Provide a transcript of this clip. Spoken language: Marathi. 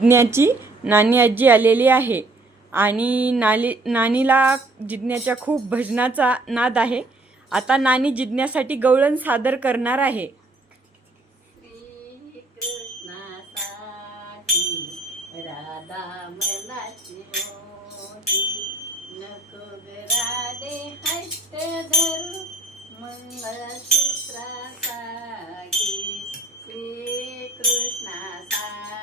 जिज्ञाची नानी आजी आलेली आहे आणि नानीला जिज्ञाच्या खूप भजनाचा नाद आहे। आता नानी जिज्ञासाठी गवळण सादर करणार आहे। श्री कृष्णासाठी राधा मनाची मोठी, नको ग राधे हट्ट धरू मंगळसूत्रासाठी। श्री कृष्णासाठी